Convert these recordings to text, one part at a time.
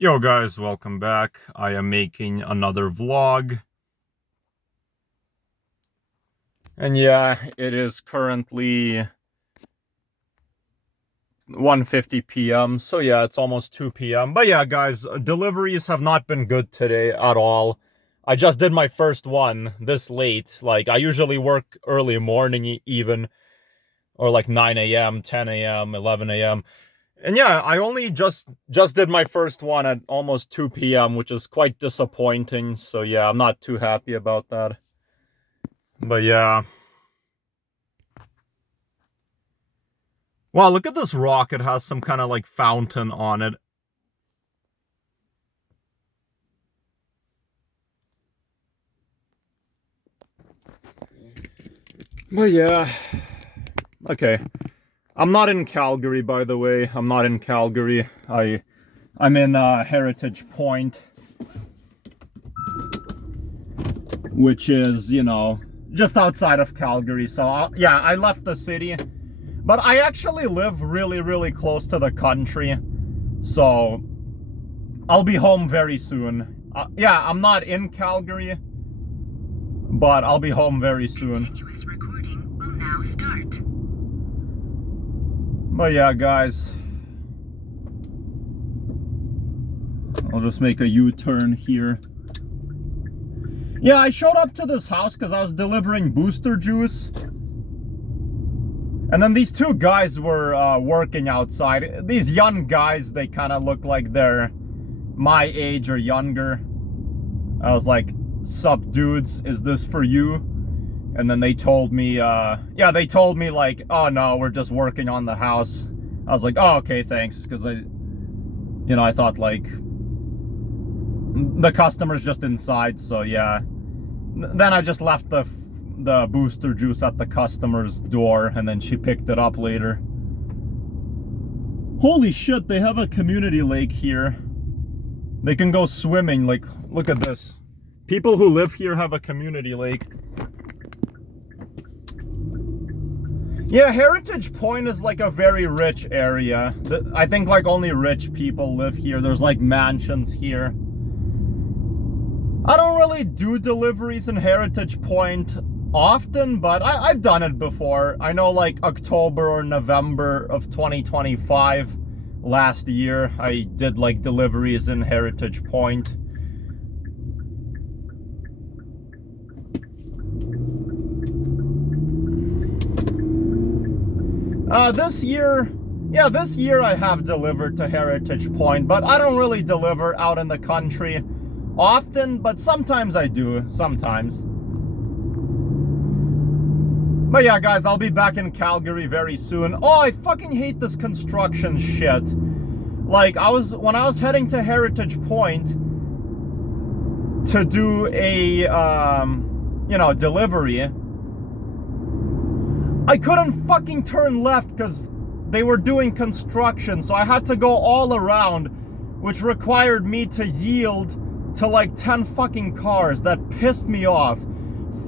Yo guys, welcome back. I am making another vlog. And yeah, it is currently 1:50 p.m. So yeah, it's almost 2 p.m. But yeah, guys, deliveries have not been good today at all. I just did my first one this late. Like, I usually work early morning even, or like 9 a.m., 10 a.m., 11 a.m. And yeah, I only just did my first one at almost 2 p.m., which is quite disappointing. So yeah, I'm not too happy about that. But yeah. Wow, look at this rock. It has some kind of like fountain on it. But yeah. Okay. I'm not in Calgary, by the way. I'm not in Calgary. I'm in Heritage Point, which is, just outside of Calgary. So yeah, I left the city. But I actually live really, really close to the country. So I'll be home very soon. Yeah, I'm not in Calgary, but I'll be home very soon. Continuous recording will now start. But yeah, guys, I'll just make a U-turn here. Yeah, I showed up to this house because I was delivering booster juice. And then these two guys were working outside. These young guys, they kind of look like they're my age or younger. I was like, "Sup, dudes, is this for you?" And then they told me, yeah, they told me like, "Oh no, we're just working on the house." I was like, "Oh, okay, thanks," because I thought like the customer's just inside. So yeah, then I just left the booster juice at the customer's door, and then she picked it up later. Holy shit, they have a community lake here. They can go swimming. Like, look at this. People who live here have a community lake. Yeah, Heritage Point is like a very rich area. I think like only rich people live here. There's like mansions here. I don't really do deliveries in Heritage Point often, but I've done it before. I know like October or November of 2025 last year, I did like deliveries in Heritage Point. This year I have delivered to Heritage Point, but I don't really deliver out in the country often, but sometimes I do, sometimes. But yeah, guys, I'll be back in Calgary very soon. Oh, I fucking hate this construction shit. Like, when I was heading to Heritage Point to do a, delivery, I couldn't fucking turn left because they were doing construction, so I had to go all around, which required me to yield to like 10 fucking cars. That pissed me off.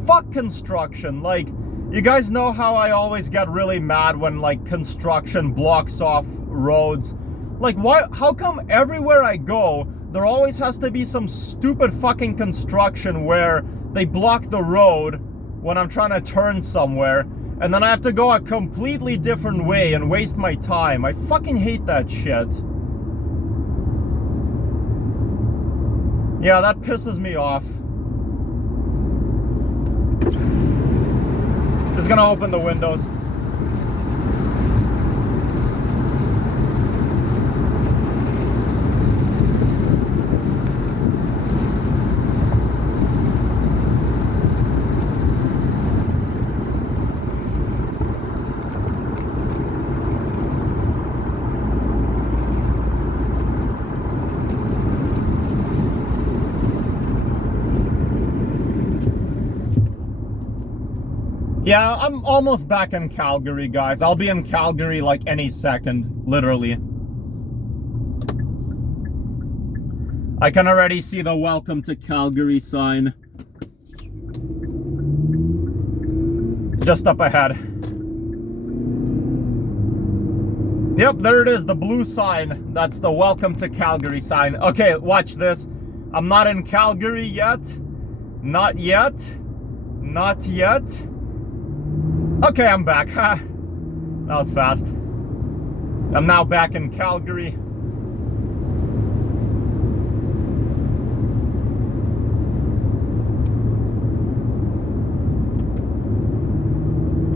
Fuck construction. Like, you guys know how I always get really mad when like construction blocks off roads. Like, how come everywhere I go, there always has to be some stupid fucking construction where they block the road when I'm trying to turn somewhere, and then I have to go a completely different way and waste my time. I fucking hate that shit. Yeah, that pisses me off. Just gonna open the windows. Yeah, I'm almost back in Calgary, guys. I'll be in Calgary like any second, literally. I can already see the welcome to Calgary sign just up ahead. Yep, there it is, the blue sign. That's the welcome to Calgary sign. Okay, watch this. I'm not in Calgary yet. Not yet. Not yet. Okay, I'm back. Ha. That was fast. I'm now back in Calgary.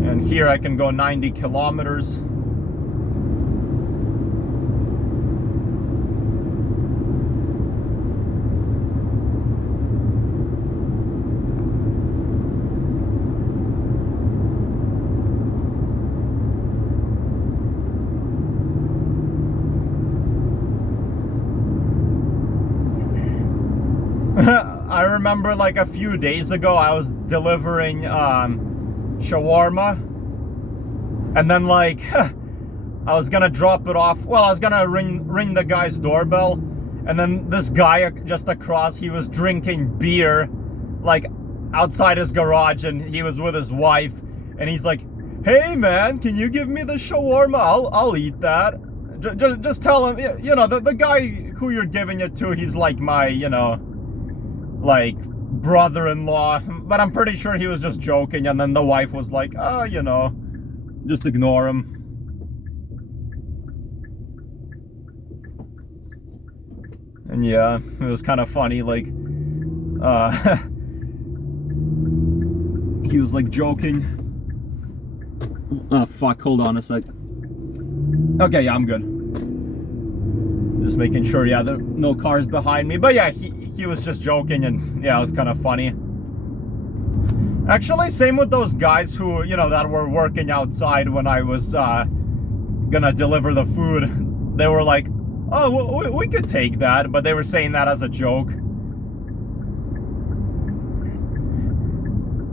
And here I can go 90 kilometers. I remember like a few days ago I was delivering shawarma, and then like I was gonna drop it off. Well, I was gonna ring the guy's doorbell, and then this guy just across, he was drinking beer like outside his garage, and he was with his wife, and he's like, "Hey man, can you give me the shawarma? I'll eat that." Just tell him, you know, the guy who you're giving it to, he's like my, you know, like brother-in-law, but I'm pretty sure he was just joking. And then the wife was like, "Oh, you know, just ignore him." And yeah, it was kind of funny, like he was like joking. Oh fuck, hold on a sec. Okay, yeah, I'm good. Just making sure, yeah, there are no cars behind me. But yeah, he was just joking, and yeah, it was kind of funny. Actually, same with those guys who, you know, that were working outside when I was gonna deliver the food. They were like, "Oh, we could take that," but they were saying that as a joke.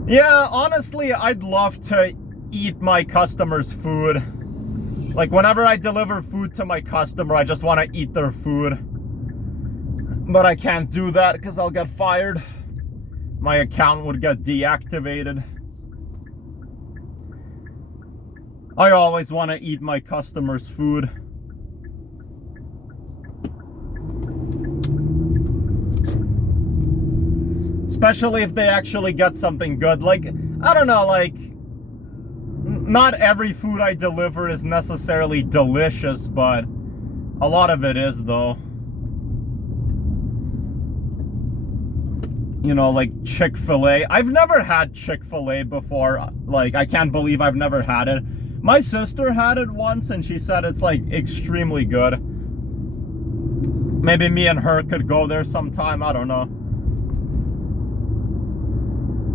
Yeah, honestly, I'd love to eat my customers' food. Like, whenever I deliver food to my customer, I just want to eat their food. But I can't do that because I'll get fired. My account would get deactivated. I always want to eat my customers' food. Especially if they actually get something good. Like, I don't know, like, not every food I deliver is necessarily delicious, but a lot of it is, though. You know, like Chick-fil-A. I've never had Chick-fil-A before. Like, I can't believe I've never had it. My sister had it once, and she said it's, like, extremely good. Maybe me and her could go there sometime. I don't know.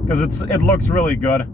Because it looks really good.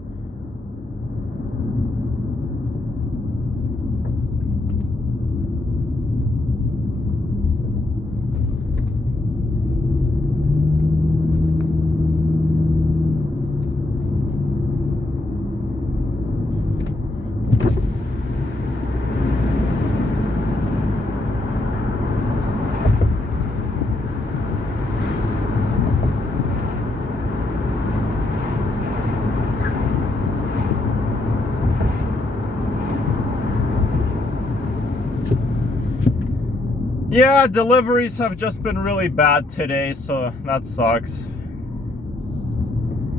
Yeah, deliveries have just been really bad today, so that sucks.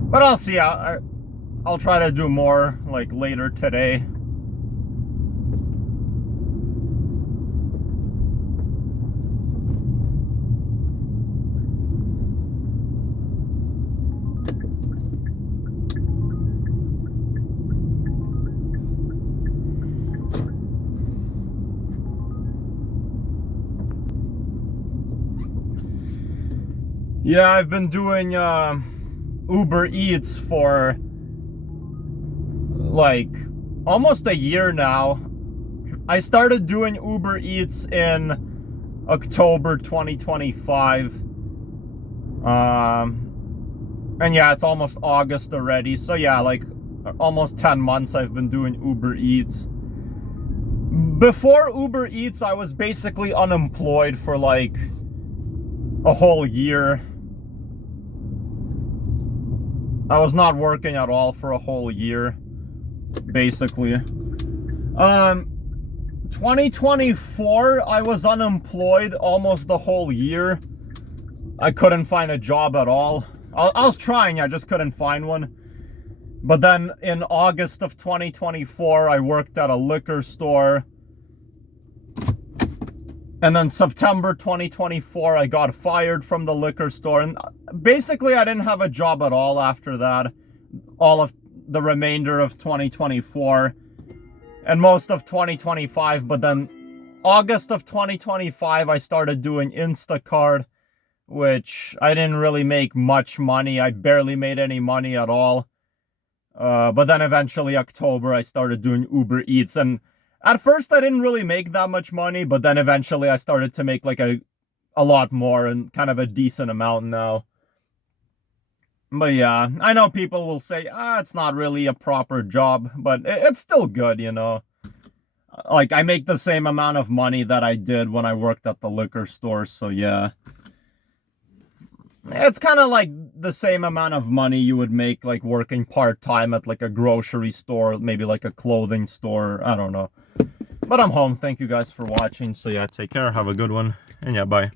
But I'll see. I'll try to do more, like, later today. Yeah, I've been doing Uber Eats for like almost a year now. I started doing Uber Eats in October 2025. And yeah, it's almost August already. So yeah, like almost 10 months I've been doing Uber Eats. Before Uber Eats, I was basically unemployed for like a whole year. I was not working at all for a whole year, basically. 2024, I was unemployed almost the whole year. I couldn't find a job at all. I was trying, I just couldn't find one. But then in August of 2024, I worked at a liquor store. And then September 2024, I got fired from the liquor store. And basically, I didn't have a job at all after that. All of the remainder of 2024. And most of 2025. But then August of 2025, I started doing Instacart, which I didn't really make much money. I barely made any money at all. But then eventually October, I started doing Uber Eats. And at first, I didn't really make that much money, but then eventually I started to make like a lot more and kind of a decent amount now. But yeah, I know people will say, it's not really a proper job, but it's still good, you know. Like, I make the same amount of money that I did when I worked at the liquor store, so yeah. It's kind of like the same amount of money you would make like working part-time at like a grocery store, maybe like a clothing store, I don't know. But I'm home. Thank you guys for watching. So yeah, take care, have a good one, and yeah, bye.